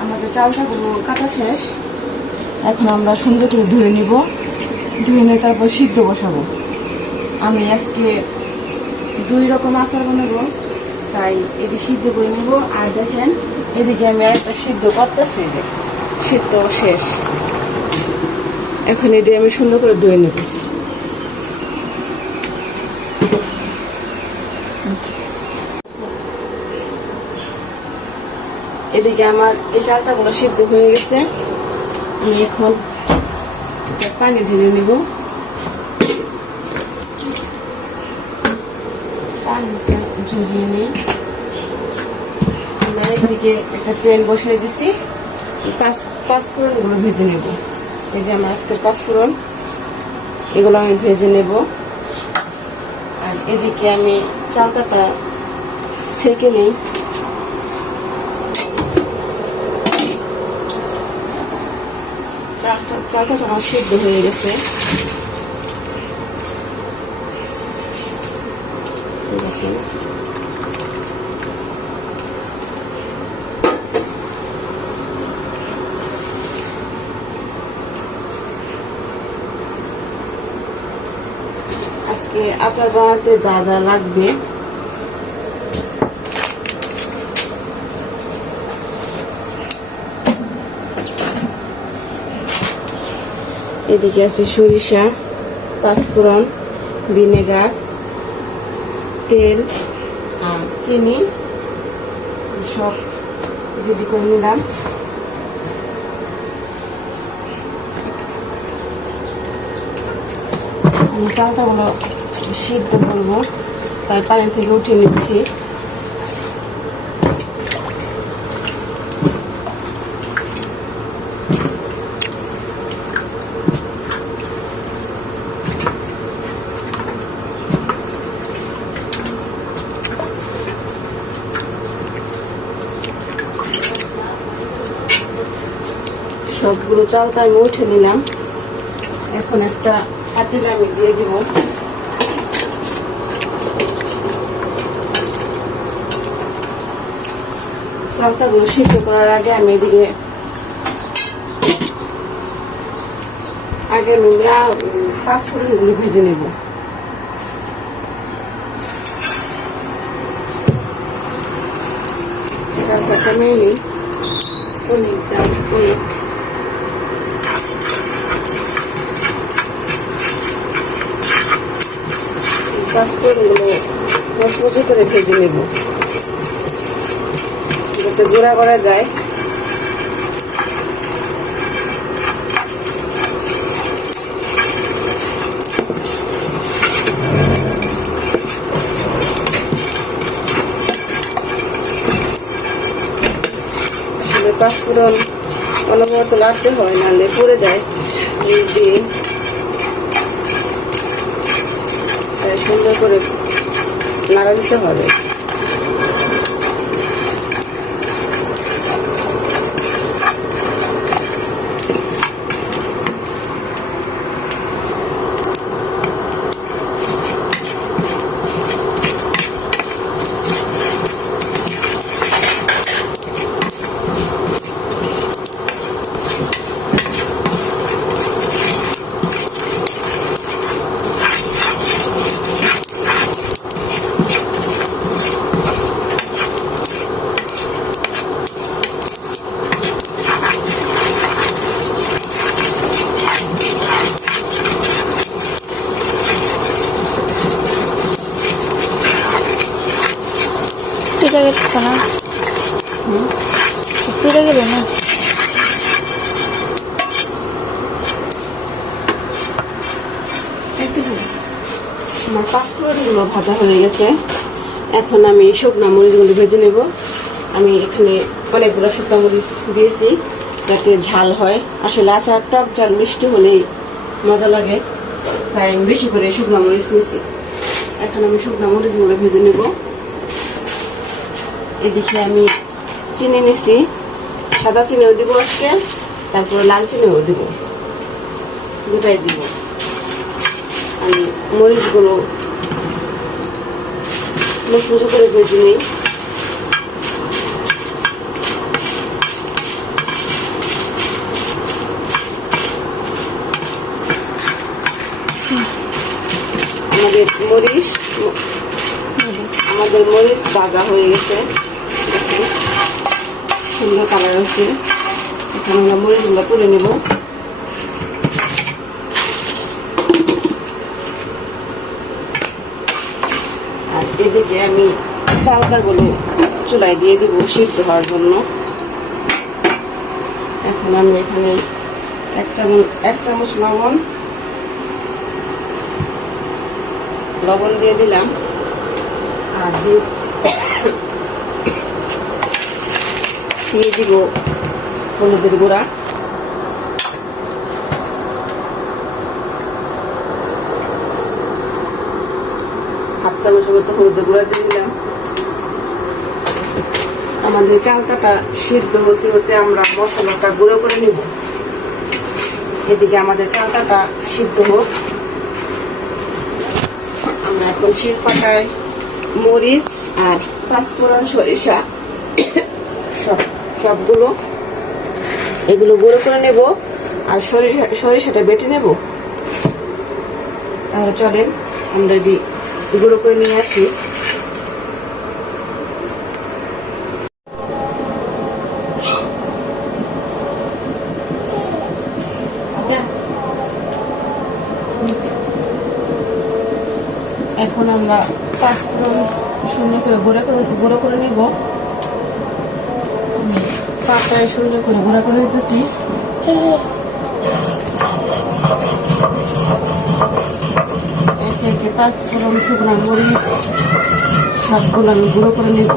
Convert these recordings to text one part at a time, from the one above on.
আমাদের চালটাগুলো কাটা শেষ। এখন আমরা সুন্দর করে ধুয়ে নিব। ধুয়ে নিয়ে তারপর সিদ্ধ বসাবো। আমি আজকে দুই রকম আচার বানাবো। তাই এটি সিদ্ধ করে নিব। আর দেখেন, এদিকে আমি একটা সিদ্ধ করতেছি। সিদ্ধ শেষ। এখন এটি আমি সুন্দর করে ধুয়ে নেব। এদিকে আমার এই চালটাগুলো সিদ্ধ হয়ে গেছে। আমি এখন পানি ঢেলে নেব। পানিটা ঝরিয়ে আমরা একটা বসিয়ে পাঁচ ভেজে নেব। এগুলো আমি ভেজে নেব। আর এদিকে আমি ছেঁকে নিই। চালটা চালটা তোমার সিদ্ধ হয়ে গেছে এই দেখেন আজকে আচার বানাতে যা যা লাগবে এদিকে আছে সরিষা, পাঁচফোড়ন, ভিনেগার, তেল আর চিনি। সব রেডি করে নিলাম। চালটাগুলো সিদ্ধ করব। তাই পানি থেকে উঠিয়ে নিচ্ছি। সবগুলো চালটা আমি উঠে নিলাম। এখন একটা পাতিলে আমি দিয়ে দিব। চালটাগুলো সিদ্ধ করার আগে আমি এদিকে আগে আমি পাঁচ ফোড়নগুলো ভেজে নেব। চালটা কমিয়ে নিই অনেক চাল, অনেক। পাঁচফোড়নগুলো মচমচে করে ভেজে নেব। যাতে গুঁড়া করা যায়। পাঁচফোড়ন অনবরত লাগতে হয়, নাহলে পড়ে যায়। দিয়ে তাই সুন্দর করে নাড়া দিতে হবে পিঠে গেছে না হুম পিঠে গেল না একটু দিন। আমার পাঁচফোড়নগুলো ভাজা হয়ে গেছে। এখন আমি শুকনা মরিচগুলো ভেজে নেব। আমি এখানে অনেকগুলো শুকনো মরিচ দিয়েছি যাতে ঝাল হয়। আসলে আচার টক ঝাল মিষ্টি হলেই মজা লাগে। তাই আমি বেশি করে শুকনো মরিচ নিয়েছি। এখন আমি শুকনা মরিচগুলো ভেজে নেব। এদিকে আমি চিনি নিছি সাদা চিনিও দিব আজকে, তারপরে লাল চিনিও দিব। দুটাই দিব। আমি মরিচগুলো মুসমুসো করে ভেজে নিই। আমাদের মরিচ আমাদের মরিচ ভাজা হয়ে গেছে। সুন্দর কালার হয়েছে। এখন আমরা মরিচগুলো করে নেব। এদিকে আমি চালতাগুলো চুলায় দিয়ে দিব সিদ্ধ হওয়ার জন্য। এখন আমি এখানে এক চামচ এক চামচ লবণ। লবণ দিয়ে দিলাম। আর দিয়ে- দিয়ে দিব হলুদের গুঁড়া হাফ চামচের মতো হলুদের গুঁড়া দিয়ে দিলাম। আমাদের চালতাটা সিদ্ধ হতে হতে আমরা মশলাটা গুঁড়ো করে নিব। এদিকে আমাদের চালতাটা সিদ্ধ হোক। আমরা এখন শিল পাটায় মরিচ আর পাঁচফোড়ন সরিষা সব, সবগুলো এগুলো গুঁড়ো করে নেব আর সরিষা, সরিষাটা বেটে নেব। তাহলে চলেন, আমরা গুঁড়ো করে নিয়ে আসি। এখন আমরা পাঁচফোড়ন সুন্দর করে গুঁড়ো করে করে নেব। পাতায় সুন্দর করে গুঁড়ো করে নিতেছি একে একে পাঁচফোড়ন শুকনো মরিচ সবগুলো আমি গুঁড়ো করে নেব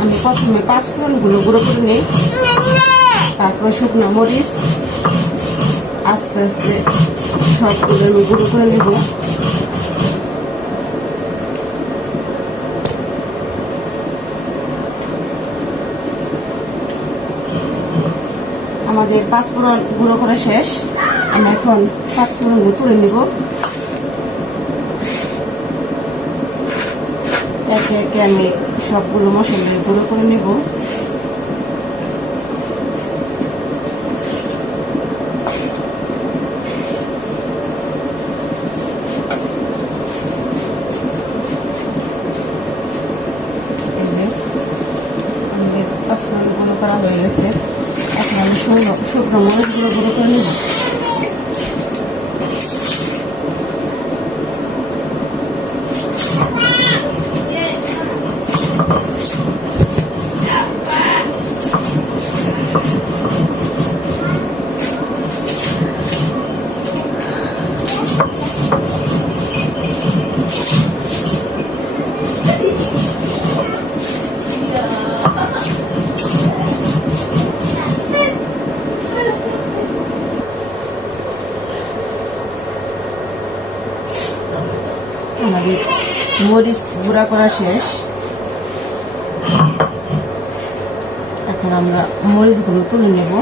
আমি প্রথমে পাঁচফোড়নগুলো গুঁড়ো করে নিই। তারপর শুকনো মরিচ, আস্তে আস্তে সবগুলো গুঁড়ো করে নেব। আমাদের পাঁচফোড়ন গুঁড়ো করা শেষ। আমি এখন পাঁচফোড়নগুলো তুলে নেব। একে একে আমি সবগুলো মশলা গুঁড়ো করে নেব এই যে আমাদের পাঁচফোড়ন গুঁড়ো করা হয়ে গেছে এখন আমি শুকনো শুকনো মরিচগুলো গুঁড়ো করে নেব আমাদের মরিচ গুঁড়া করা শেষ। এখন আমরা মরিচগুলো তুলে নেব।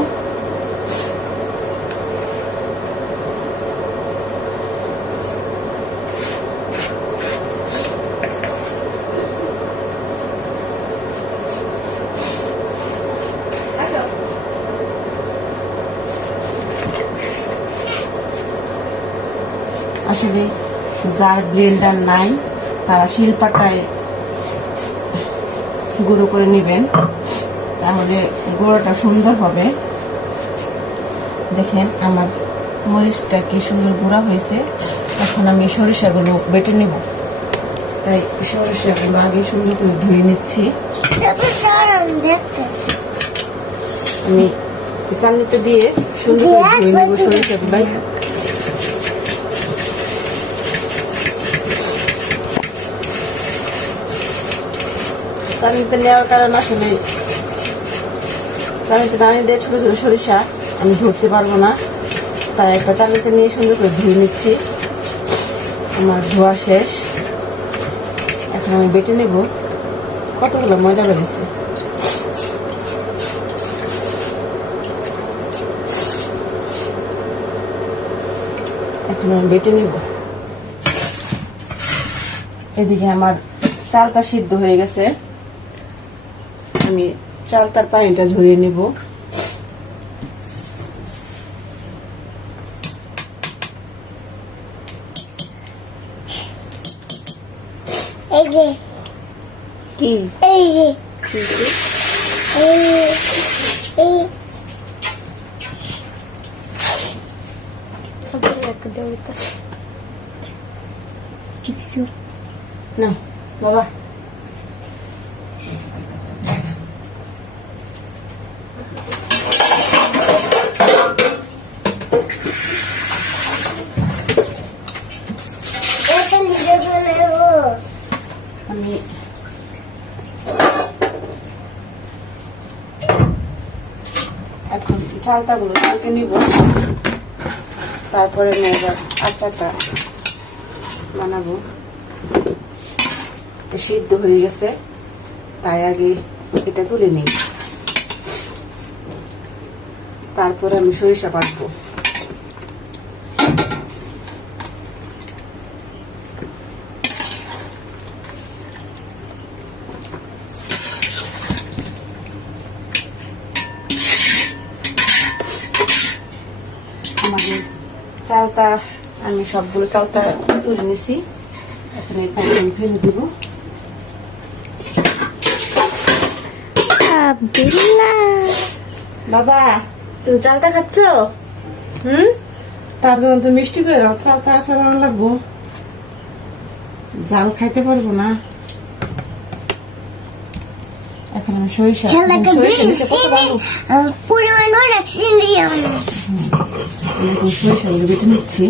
আসলে যার ব্লেন্ডার নাই তারা শিলপাটায় গুঁড়ো করে নেবেন। তাহলে গুঁড়োটা সুন্দর হবে। দেখেন আমার মরিচটা কি সুন্দর গুঁড়া হয়েছে। এখন আমি সরিষাগুলো বেটে নেব। তাই সরিষাগুলো আগে সুন্দর করে ধুয়ে নিচ্ছি। আমি চালনিতে দিয়ে সুন্দর করে ধুয়ে নেব সরিষাগুলো। চালনিতে নেওয়ার কারণ আসলে চালনিতে না নিলে ছোটো ছোটো সরিষা আমি ধরতে পারব না। তাই একটা চালনিতে নিয়ে সুন্দর করে ধুয়ে নিচ্ছি। আমার ধোয়া শেষ। এখন আমি বেটে নেব। কতগুলো ময়দা বেরিয়েছে এখন আমি বেটে নেব। এদিকে আমার চালটা সিদ্ধ হয়ে গেছে। আমি চালতার পানিটা ঝরিয়ে নেব। কি? না বাবা এটা নিজে বানাবো আমি এখন চালতাগুলো চালকে নিব। তারপরে এবার আচারটা বানাবো। সিদ্ধ হয়ে গেছে। তাই আগে এটা তুলে নিই। তারপরে আমি সরিষা বাটবো আমাদের চালটা আমি সবগুলো চালটা তুলে নিছি। এখন এই পানি ফেলে দিব। বাবা তুমি চালটা খাচ্ছ? হুম? তার জন্য তো মিষ্টি করে দাও চালটা আসা বানানো লাগবো। জাল খাইতে পারব না এখন আমি সরিষা খেলাকে সরিষা দিতে কত ভালো পরিমাণ অনেক চিংড়ি আমার আমি। এখন সরিষাগুলো বেটে নিচ্ছি।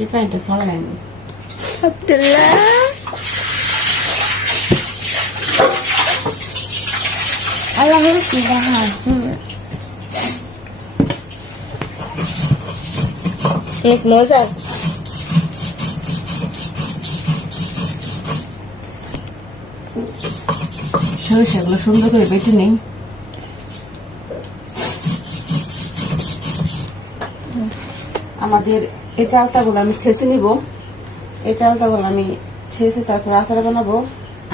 এই পানিটা ফেলাই আমি আব্দুল্লাহ। আল্লাহ বেশি দেখা এক মজা সরিষাগুলো সুন্দর করে বেটে নেই। আমাদের এই চালতাগুলো আমি ছেঁচে নিব। এই চালতাগুলো আমি ছেঁচে তারপর আচার বানাবো।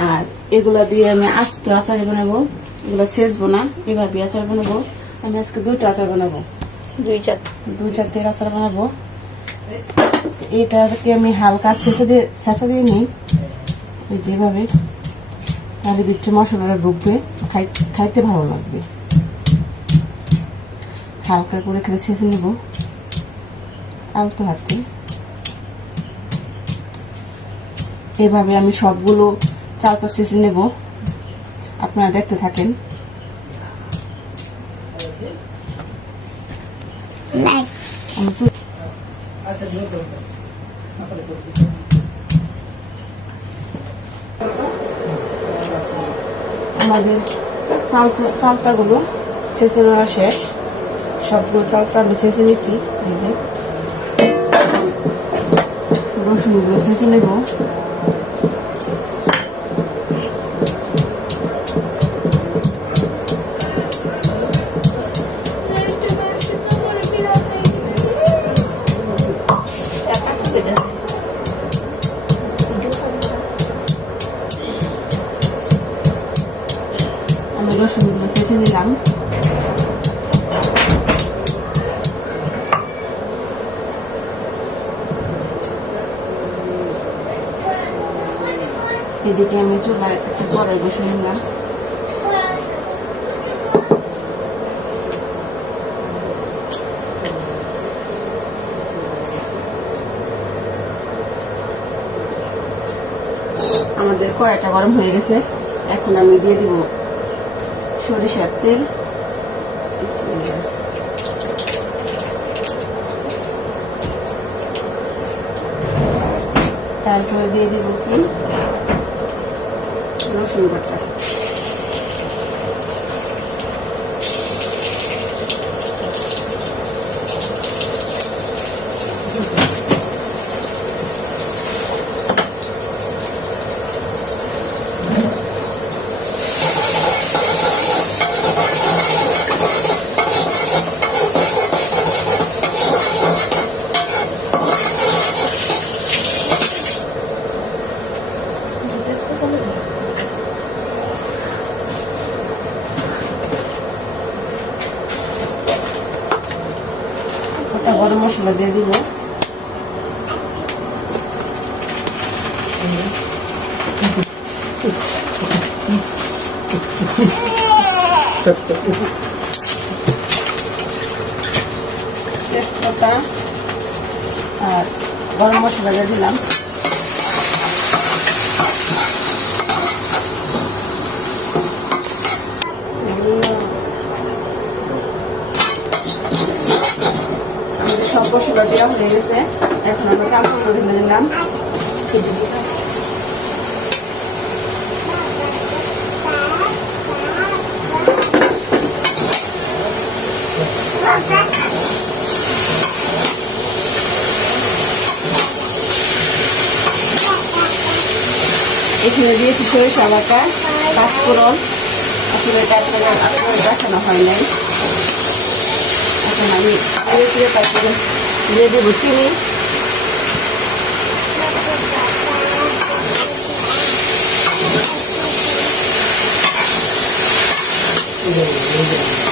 আর এগুলো দিয়ে আমি আজকে আচার বানাবো। এগুলো ছেঁচবো না এভাবে আচার বানাবো। আমি আজকে দুইটা আচার বানাবো। দুই চার। দুই চার দিয়ে আচার বানাবো। এটাকে আমি হালকা ছেঁচে দিয়ে ছেঁচা দিয়ে নিই। যেভাবে তাহলে বিচ্ছে মশলাটা ঢুকবে, খাই- খাইতে ভালো লাগবে। হালকা করে খেলে শেষে নেব, আলতো হাতে। এভাবে আমি সবগুলো চালটা সেজে নেব। আপনারা দেখতে থাকেন। আমাদের চাল চালটাগুলো ছেঁচে নেওয়া শেষ। সবগুলো চালটা আমি ছেঁচে নিছি, এই যে। রসুনগুলো ছেঁচে নেব। এদিকে আমি চুলায় কড়াই বসে নিলাম। আমাদের কড়াইটা গরম হয়ে গেছে। এখন আমি দিয়ে দিব সরিষার তেল। তারপরে দিয়ে দিব কি? রসুন বাটা গরম মশলা দিয়ে দিব তেজপাতা আর গরম মশলা দিয়ে দিলাম সব দেওয়া হয়ে গেছে এখন আমরা কাপড় ঢেলে নিলাম এখানে দিয়েছি সরিষা বাটা, পাঁচফোড়ন। আসলে আপনাদের দেখানো হয় নাই। এখন আমি তারপরে দিয়ে দেবো চিনি। মতো লবণ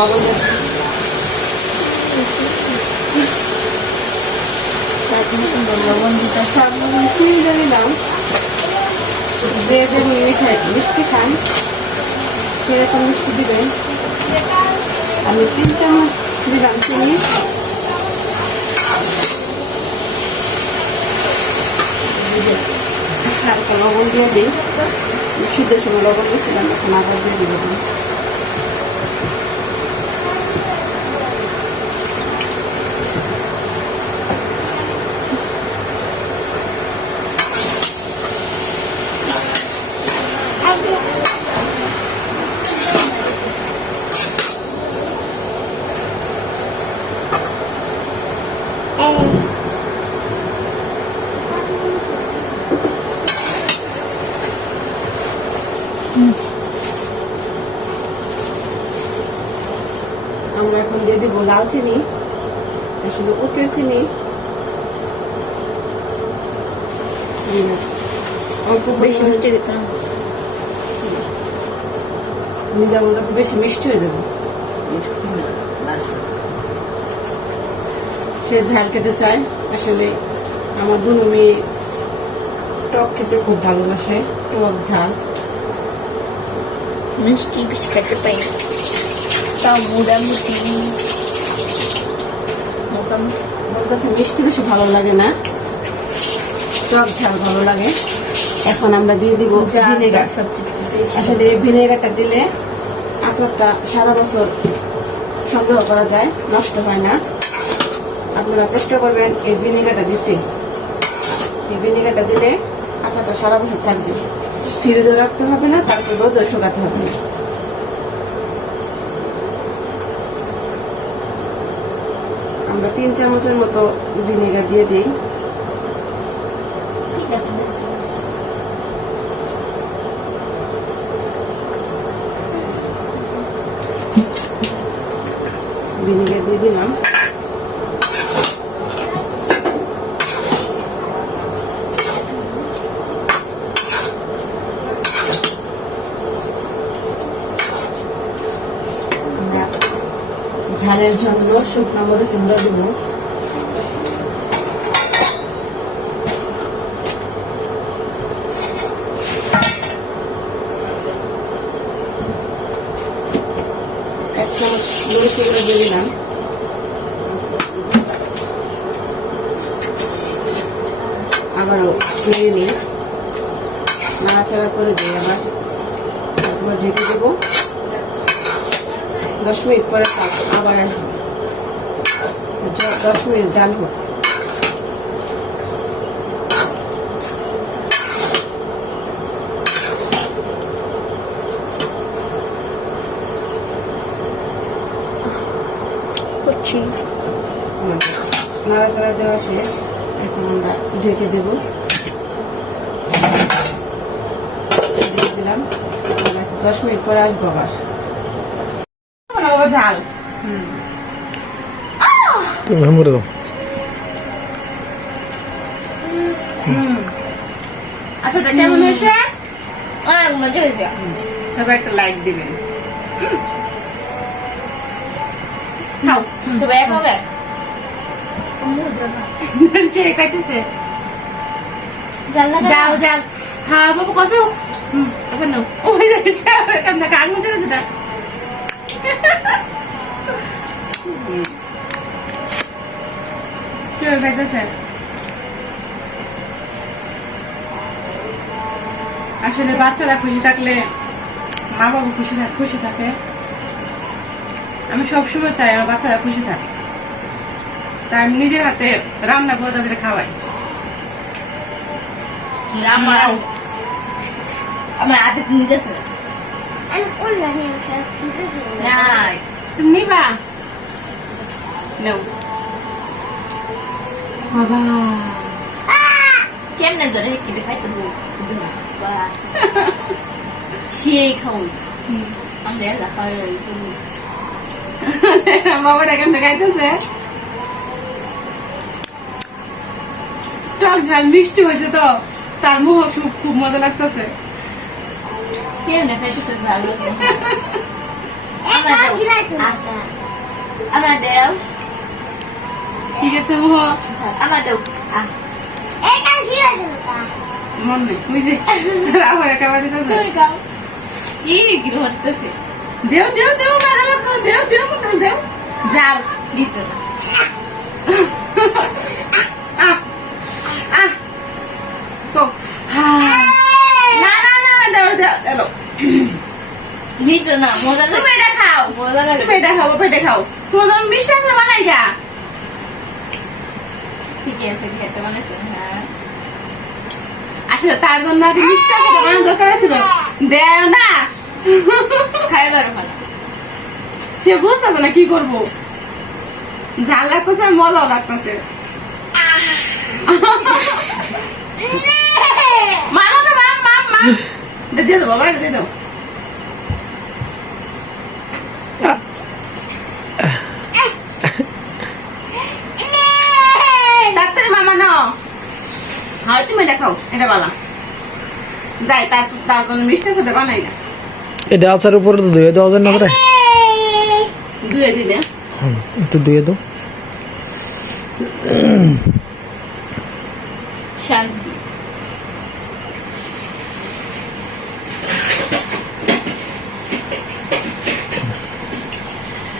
দিয়ে লবণ দিতে স্বাদ মতন চিনি যে যে মিষ্টি খান সেরকম মিষ্টি দিবেন আমি তিন চামচ দিলাম চিনি হালকা লবণ দিয়ে দিই। সিদ্ধের সময় লবণ দিয়েছিলাম, এখন আবার দিয়ে দিব আমরা এখন দিয়ে দিব লাল চিনি আসলে উটের চিনি। অল্প বেশি মিষ্টি দিতে না নিজা বলতেছে বেশি মিষ্টি হয়ে যাবে। সে ঝাল খেতে চায়। আসলে আমার দুনো মেয়ে টক খেতে খুব ভালোবাসে টক ঝাল। মিষ্টি বেশি খেতে পাই তাও মোটামুটি মোটামুটি বলতেছে মিষ্টি বেশি ভালো লাগে না। টক ঝাল ভালো লাগে। এখন আমরা দিয়ে দিব ভিনেগার। আসলে ভিনেগারটা দিলে আচারটা সারা বছর সংগ্রহ করা যায় নষ্ট হয় না। আপনারা চেষ্টা করবেন এই ভিনেগারটা দিতে। এই ভিনেগারটা দিলে আচারটা সারা বছর থাকবে। ফ্রিজে রাখতে হবে না তারপর রোদে শুকাতে হবে না। আমরা তিন চামচের মতো ভিনেগার দিয়ে দিই। ভিনেগার দিয়ে দিলাম আমরা ঝালের জন্য শুকনো মরিচ আমরা দেবো। জাল করব করছি দেওয়া শেষ। এখন আমরা ঢেকে দেব। দিলাম। দশ মিনিট পরে আসব আবার। ঝাল তুমি মরে দাও কেমন হয়েছে? অনেক মজা হয়েছে। সবাই একটা লাইক দিবেন। খাও। তবে এক হবে? সে খাইতেছে। যাও যাও হ্যাঁ বাবু আসলে বাচ্চারা খুশি থাকলে মা বাবা খুশি থাক খুশি থাকে। আমি সবসময় চাই আমার বাচ্চারা খুশি থাকে। তাই আমি নিজের হাতে রান্না করে তাদের খাওয়াই। আমার হাতে নিতেছে নিবা? বাবা। কেমনে ধরে কি দেখাইতে বাবা সেই খাও আমরা এলা খাওয়া গেছি বাবাটা কেমন খাইতেছে টক ঝাল মিষ্টি হয়েছে তো তার মুখ খুব খুব মজা লাগতেছে ঠিক আছে আমার মন নেই যে একেবারে কি দেও দেও দেও দেও দেও দেও। দিত না না না না দেও দেও দেও। দিত না মজা তুমি এটা খাও। মজা লাগে। তুমি এটা খাও পেটে খাও। তোমার জন্য মিষ্টি আছে বানাই গা ঠিক আছে খেতে বানাইছে হ্যাঁ। আসলে তার জন্য আগে মিষ্টি আছে বানানোর দরকার ছিল দেও না। খাইবার ভালো সে বুঝতেছে না কি করব। ঝাল লাগতেছে আর মজাও লাগতেছে। মানো না মাম মাম মাম দে দিয়ে দেবো বাবা দিয়ে দেবো ডাক্তারি মামা ন হয় তুমি এটা খাও এটা বালা। যাই তার তার মিষ্টি খেতে বানাই না। এটা আচার উপরে তো ধুয়ে দেওয়া যায় না করে ধুয়ে দিলে একটু ধুয়ে দাও। শান্তি।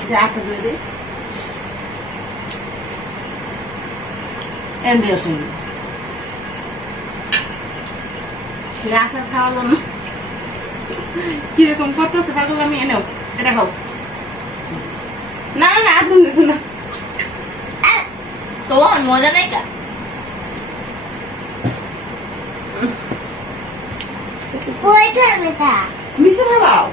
যে আটা ধুয়ে দিই। এন্ডে আছে সে আচার খাওয়ালো না কীরকম করতেছে? পাগল আমি? এনেও এটা খাও। না না না একদম দিত না। তোমার মজা নাই কা? ওইটা মেটা মিশে ভালো